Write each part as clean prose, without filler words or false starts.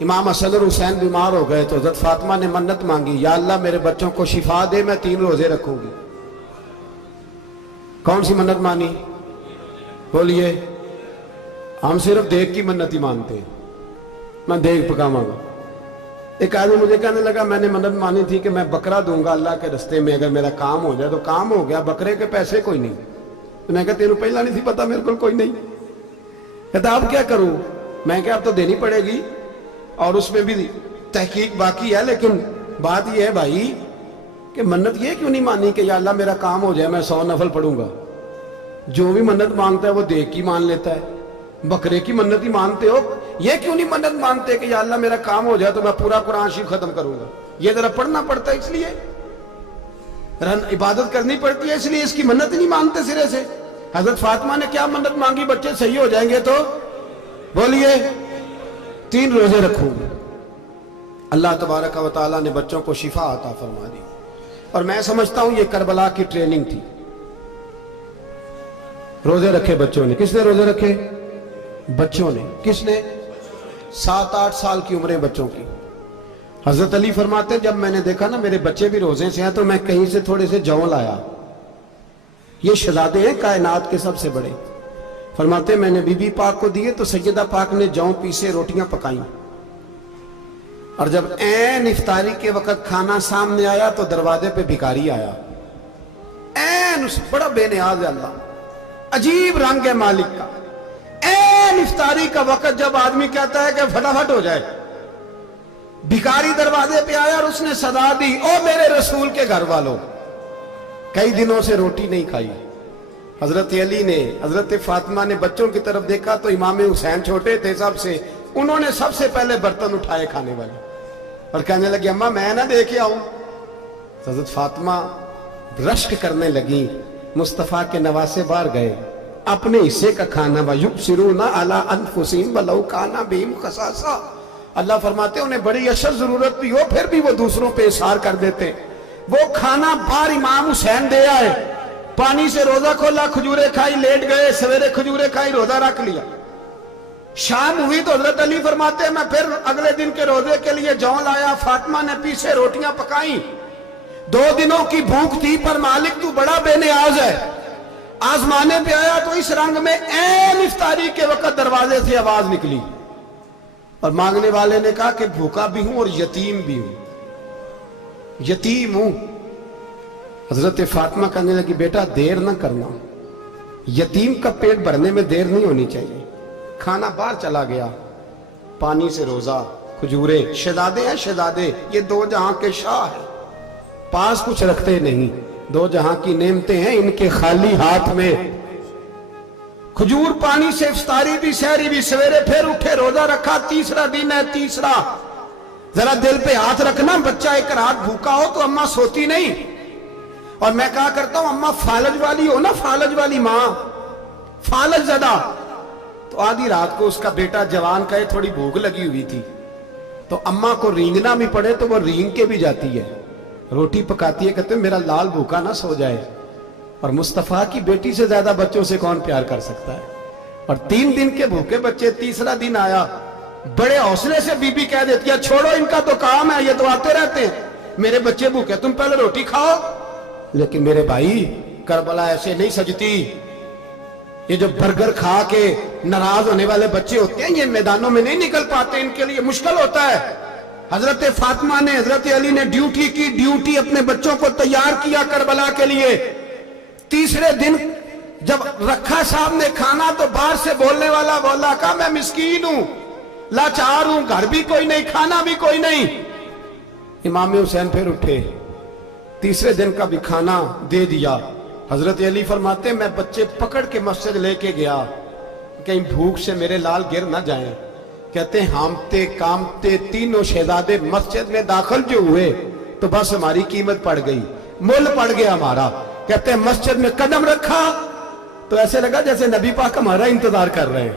امام حسن اور حسین بیمار ہو گئے تو حضرت فاطمہ نے منت مانگی، یا اللہ میرے بچوں کو شفا دے، میں 3 روزے رکھوں گی۔ کون سی منت مانی؟ بولیے۔ ہم صرف دیکھ کی منت ہی مانتے ہیں، میں دیکھ پکاواں گا۔ ایک آدمی مجھے کہنے لگا میں نے منت مانی تھی کہ میں بکرا دوں گا اللہ کے رستے میں، اگر میرا کام ہو جائے، تو کام ہو گیا، بکرے کے پیسے کوئی نہیں۔ تو میں کہا تیرے پہلا نہیں تھی پتا میرے کو کوئی نہیں؟ کہتا اب کیا کروں؟ میں کہا اب تو دینی پڑے گی، اور اس میں بھی تحقیق باقی ہے، لیکن بات یہ ہے بھائی کہ منت یہ کیوں نہیں مانی کہ یا اللہ میرا کام ہو جائے میں 100 نفل پڑھوں گا؟ جو بھی منت مانگتا ہے وہ دیکھ کی مان لیتا ہے، بکرے کی منت ہی مانتے ہو، یہ کیوں نہیں منت مانتے کہ یا اللہ میرا کام ہو جائے تو میں پورا قرآن شریف ختم کروں گا؟ یہ ذرا پڑھنا پڑتا ہے، اس لیے عبادت کرنی پڑتی ہے، اس لیے اس کی منت نہیں مانتے سرے سے۔ حضرت فاطمہ نے کیا منت مانگی؟ بچے صحیح ہو جائیں گے تو بولیے 3 روزے رکھوں گے۔ اللہ تبارک و تعالیٰ نے بچوں کو شفا عطا فرما دی، اور میں سمجھتا ہوں یہ کربلا کی ٹریننگ تھی۔ روزے رکھے بچوں نے۔ کس نے روزے رکھے؟ بچوں نے۔ کس نے؟ 7-8 سال کی عمریں بچوں کی۔ حضرت علی فرماتے ہیں جب میں نے دیکھا نا میرے بچے بھی روزے سے ہیں تو میں کہیں سے تھوڑے سے جون لایا۔ یہ شہزادے ہیں کائنات کے سب سے بڑے۔ فرماتے ہیں میں نے بی بی پاک کو دیے تو سیدہ پاک نے جون پیسے روٹیاں پکائیں، اور جب عین افطاری کے وقت کھانا سامنے آیا تو دروازے پہ بھکاری آیا۔ عین بڑا بے نیاز ہے اللہ، عجیب رنگ ہے مالک کا۔ عین افطاری کا وقت جب آدمی کہتا ہے کہ فٹافٹ ہو جائے، بھکاری دروازے پہ آیا اور اس نے صدا دی، او میرے رسول کے گھر والوں، کئی دنوں سے روٹی نہیں کھائی۔ حضرت علی نے، حضرت فاطمہ نے بچوں کی طرف دیکھا تو امام حسین چھوٹے تھے سب سے، انہوں نے سب سے پہلے برتن اٹھائے کھانے والے، اور کہنے لگی اماں میں نہ دیکھے آؤں۔ حضرت فاطمہ رشک کرنے لگی، مصطفیٰ کے نواسے باہر گئے، اپنے حصے کا کھانا وَيُبْصِرُونَ عَلَىٰ أَنفُسِهِمْ وَلَوْ كَانَ بِهِمْ خَصَاصَةٌ۔ اللہ فرماتے ہیں انہیں بڑی اشد ضرورت بھی ہو پھر بھی وہ دوسروں پہ اثار کر دیتے۔ وہ کھانا باہر امام حسین دے آئے، پانی سے روزہ کھولا، کھجورے کھائی، لیٹ گئے، سویرے کھجورے کھائی، روزہ رکھ لیا۔ شام ہوئی تو حضرت علی فرماتے ہیں میں پھر اگلے دن کے روزے کے لیے جون لایا، فاطمہ نے پیچھے روٹیاں پکائیں۔ 2 دنوں کی بھوک تھی پر مالک تو بڑا بے نیاز ہے، آزمانے پہ آیا تو اس رنگ میں عین افطاری کے وقت دروازے سے آواز نکلی، اور مانگنے والے نے کہا کہ بھوکا بھی ہوں اور یتیم بھی ہوں، یتیم ہوں۔ حضرت فاطمہ کہنے لگی بیٹا دیر نہ کرنا، یتیم کا پیٹ بھرنے میں دیر نہیں ہونی چاہیے۔ کھانا باہر چلا گیا، پانی سے روزہ، کھجورے، شہزادے ہیں شہزادے، یہ 2 جہاں کے شاہ ہیں، پاس کچھ رکھتے نہیں، 2 جہاں کی نعمتیں ہیں ان کے خالی ہاتھ میں۔ کھجور پانی سے افطاری بھی سحری بھی، سویرے پھر اٹھے روزہ رکھا، تیسرا دن ہے تیسرا۔ ذرا دل پہ ہاتھ رکھنا، بچہ ایک رات بھوکا ہو تو اماں سوتی نہیں، اور میں کہا کرتا ہوں اماں فالج والی ہو نا، فالج والی ماں، فالج زدہ، تو آدھی رات کو اس کا بیٹا جوان کہے تھوڑی بھوک لگی ہوئی تھی، تو اماں کو رینگنا بھی پڑے تو وہ رینگ کے بھی جاتی ہے، روٹی پکاتی ہے، کہتے ہیں میرا لال بھوکا نہ سو جائے۔ اور مصطفیٰ کی بیٹی سے زیادہ بچوں سے کون پیار کر سکتا ہے؟ اور 3 دن کے بھوکے بچے، تیسرا دن آیا، بڑے حوصلے سے بی بی کہہ دیتی ہے چھوڑو ان کا تو کام ہے، یہ تو آتے رہتے ہیں، میرے بچے بھوکے تم پہلے روٹی کھاؤ۔ لیکن میرے بھائی کربلا ایسے نہیں سجتی۔ یہ جو برگر کھا کے ناراض ہونے والے بچے ہوتے ہیں یہ میدانوں میں نہیں نکل پاتے، ان کے لیے مشکل ہوتا ہے۔ حضرت فاطمہ نے، حضرت علی نے ڈیوٹی کی، ڈیوٹی اپنے بچوں کو تیار کیا کربلا کے لیے۔ تیسرے دن جب رکھا سامنے کھانا تو باہر سے بولنے والا بولا کہا میں مسکین ہوں، لاچار ہوں، گھر بھی کوئی نہیں، کھانا بھی کوئی نہیں۔ امام حسین پھر اٹھے، تیسرے دن کا بھی کھانا دے دیا۔ حضرت علی فرماتے ہیں میں بچے پکڑ کے مسجد لے کے گیا، کہیں بھوک سے میرے لال گر نہ جائیں۔ کہتے ہیں ہامتے کامتے تینوں شہزادے مسجد میں داخل جو ہوئے تو بس ہماری قیمت پڑ گئی، مول پڑ گیا ہمارا۔ کہتے ہیں مسجد میں قدم رکھا تو ایسے لگا جیسے نبی پاک ہمارا انتظار کر رہے ہیں۔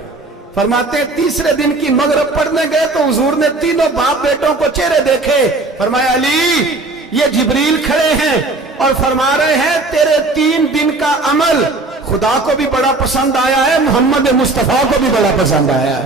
فرماتے ہیں تیسرے دن کی مغرب پڑھنے گئے تو حضور نے تینوں باپ بیٹوں کو چہرے دیکھے، فرمایا علی یہ جبریل کھڑے ہیں اور فرما رہے ہیں تیرے 3 دن کا عمل خدا کو بھی بڑا پسند آیا ہے، محمد مصطفیٰ کو بھی بڑا پسند آیا ہے۔